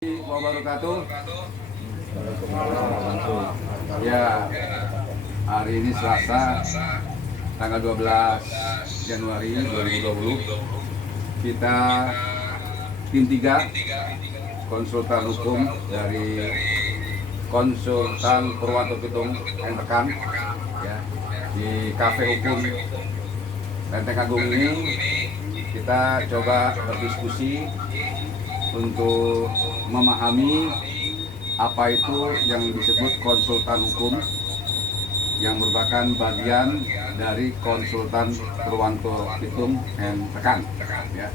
Wabarakatuh. Ya, hari ini Selasa, tanggal 12 Januari 2020. Kita tim 3 konsultan hukum dari konsultan Purwanto Pitung and rekan ya, di Kafe Hukum Lenteng Agung ini kita coba berdiskusi untuk memahami apa itu yang disebut konsultan hukum yang merupakan bagian dari konsultan Purwanto Pitung and rekan ya.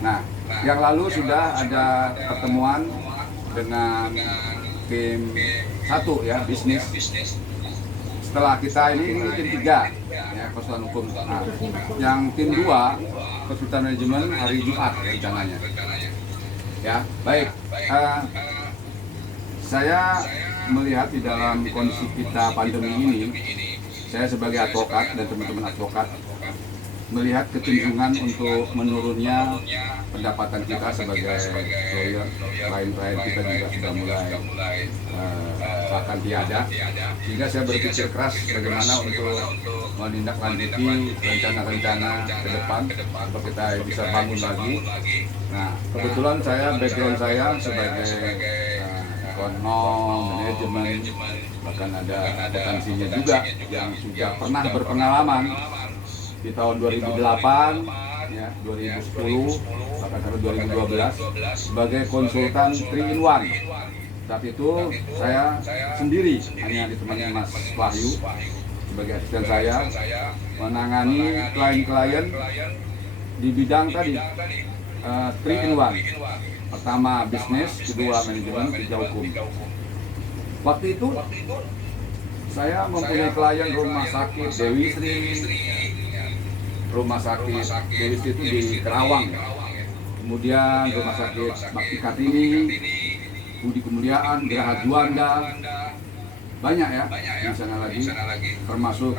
Nah, yang lalu sudah ada pertemuan dengan tim 1 ya, bisnis. Setelah kita ini tim 3 ya, konsultan hukum. Nah, yang tim 2 konsultan manajemen hari Jumat ya, rencananya. Ya, baik. Saya melihat di dalam kondisi kita pandemi ini, saya sebagai advokat dan teman-teman advokat melihat kecenderungan untuk menurunnya pendapatan kita sebagai lawyer. Klien-klien kita juga sudah mulai bahkan tiada, sehingga saya berpikir keras bagaimana untuk menindaklanjuti rencana-rencana ke depan supaya kita bisa bangun lagi. Nah, kebetulan background saya sebagai ekonom, manajemen, bahkan ada akuntansinya juga yang sudah pernah berpengalaman di tahun 2008, ya, 2010, bahkan sampai 2012 sebagai konsultan 3-in-1. Saat itu saya sendiri, hanya ditemani Mas Wahyu sebagai asisten saya, menangani klien-klien di bidang tadi 3-in-1. Pertama bisnis, kedua manajemen, ketiga hukum. Waktu itu saya mempunyai klien rumah sakit Dewi Sri, rumah sakit Dewi Sri itu di Kerawang, kemudian rumah sakit Bakti Kartini, Budi Kemuliaan, Geraha Juanda, banyak ya di sana lagi, termasuk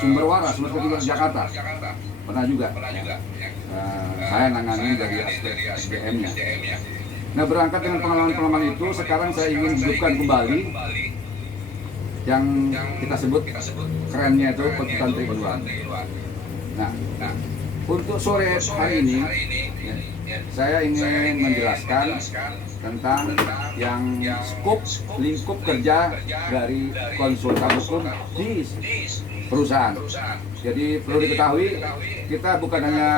Sumber Waras, Sumber Waras Jakarta, pernah juga. Saya nangani dari aspek SDM-nya. Nah, berangkat dengan pengalaman-pengalaman itu, sekarang saya ingin hidupkan kembali yang kita sebut kerennya itu konsultan 3-in-1. Nah, untuk sore hari ini saya ingin menjelaskan tentang yang skop lingkup kerja dari konsultan hukum di perusahaan. Jadi perlu diketahui, kita bukan hanya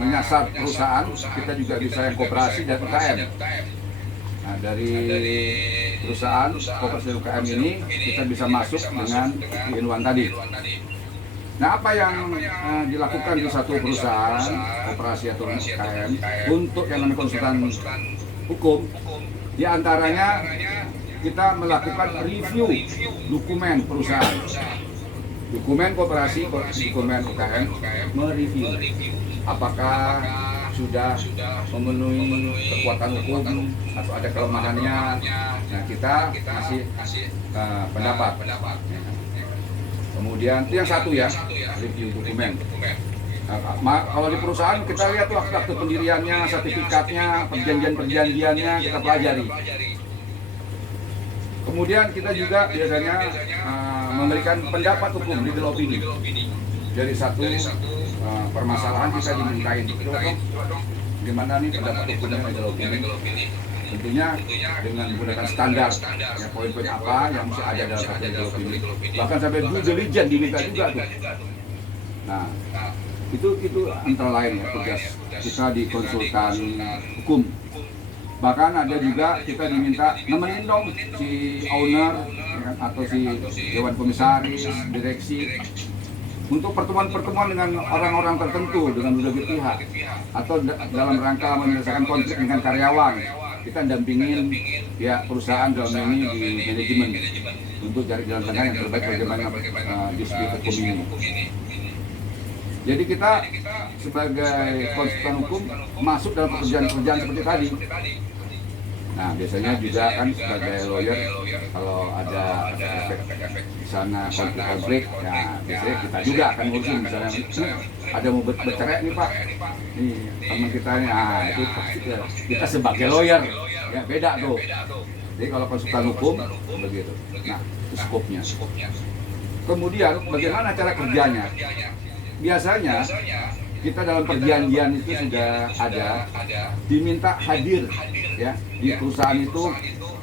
menyasar perusahaan, kita juga bisa yang koperasi dan UKM. Nah, dari perusahaan koperasi UKM ini kita bisa masuk dengan 3-in-1 tadi. Nah, apa yang dilakukan di satu perusahaan, koperasi atau UKM untuk yang namanya konsultan hukum, di antaranya kita melakukan review dokumen perusahaan, dokumen koperasi, dokumen UKM, mereview apakah sudah memenuhi kekuatan hukum atau ada kelemahannya. Nah, kita kasih pendapat. Kemudian itu yang satu ya, review dokumen. Kalau di perusahaan kita lihat waktu pendiriannya, sertifikatnya, perjanjian-perjanjiannya kita pelajari. Kemudian kita juga biasanya memberikan pendapat hukum, legal opinion. Dari satu permasalahan kita dimintain, gimana nih pendapat hukumnya legal opinion. Tentunya dengan menggunakan standar, ya, poin-poin apa yang mesti ada dalam satu legal opinion. Bahkan sampai due diligence diminta juga tuh. Nah, itu antara lain ya tugas kita di konsultan hukum. Bahkan ada juga kita diminta nemenin dong si owner ya, atau si dewan komisaris, direksi untuk pertemuan-pertemuan dengan orang-orang tertentu, dengan berbagai pihak, atau dalam rangka menyelesaikan konflik dengan karyawan. Kita dampingin ya perusahaan dalam ini di manajemen untuk cari jalan tengah yang terbaik bagaimana dispute hukum ini. Jadi kita sebagai konsultan hukum masuk dalam pekerjaan-pekerjaan seperti tadi. Nah, biasanya juga kan sebagai lawyer kalau ada efek di sana konflik-konflik, ya biasanya kita juga akan ngurusin misalnya ada mau bercerai nih Pak, nih teman kita nih, nah itu pasti kita sebagai lawyer ya beda tuh. Jadi kalau konsultan hukum begitu. Nah, itu skopnya. Kemudian bagaimana cara kerjanya? Biasanya kita dalam perjanjian itu sudah ada diminta hadir ya di perusahaan itu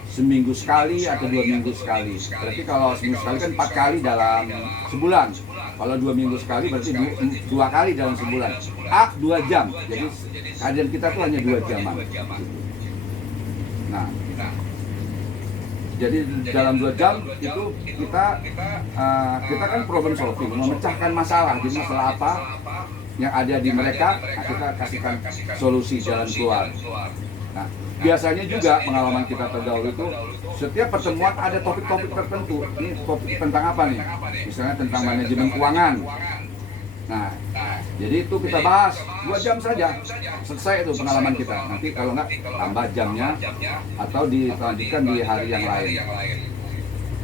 seminggu sekali atau 2 minggu sekali. Berarti kalau seminggu sekali kan 4 kali dalam sebulan. Kalau 2 minggu sekali berarti 2 kali dalam sebulan. 2 jam. Jadi kehadiran kita tuh hanya 2 jaman. Nah, jadi dalam 2 jam itu kita kan problem solving, memecahkan masalah. Jadi masalah apa yang ada di mereka, nah kita kasihkan solusi jalan keluar. Nah, biasanya juga pengalaman kita terdahulu itu setiap pertemuan ada topik-topik tertentu. Ini topik tentang apa nih? Misalnya tentang manajemen keuangan. Nah, jadi itu kita bahas 2 jam saja, selesai itu pengalaman kita. Nanti kalau nggak tambah jamnya atau dilanjutkan di hari yang lain.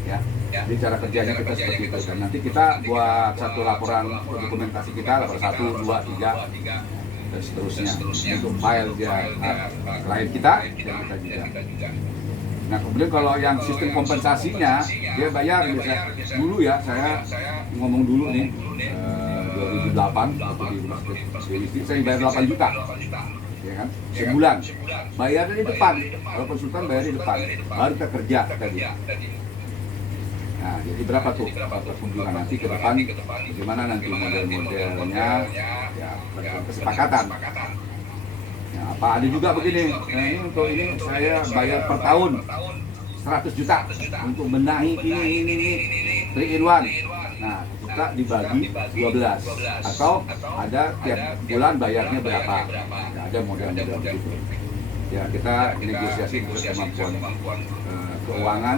Ya, jadi cara kerjanya kita seperti itu. Dan nanti kita buat satu laporan dokumentasi kita, laporan 1, 2, 3 dan seterusnya untuk file dia klien kita dan kita juga. Nah, kemudian kalau yang sistem kompensasinya dia bayar biasa dulu ya, saya ngomong dulu nih 2008 waktu di rumah sakit saya bayar 8 juta ya kan sebulan, bayarnya di depan. Kalau konsultan bayar di depan, baru kita kerja tadi. Nah, jadi berapa tuh kunjungan nanti ke depan, bagaimana nanti model-modelnya ya kesepakatan. Ya, apa ada juga begini, nah ini untuk ini saya bayar per tahun 100 juta untuk benahi ini 3 in 1. Nah, kita dibagi 12 atau ada tiap bulan bayarnya berapa. Ya, ada model-model begitu. Ya, kita negosiasi dengan kemampuan keuangan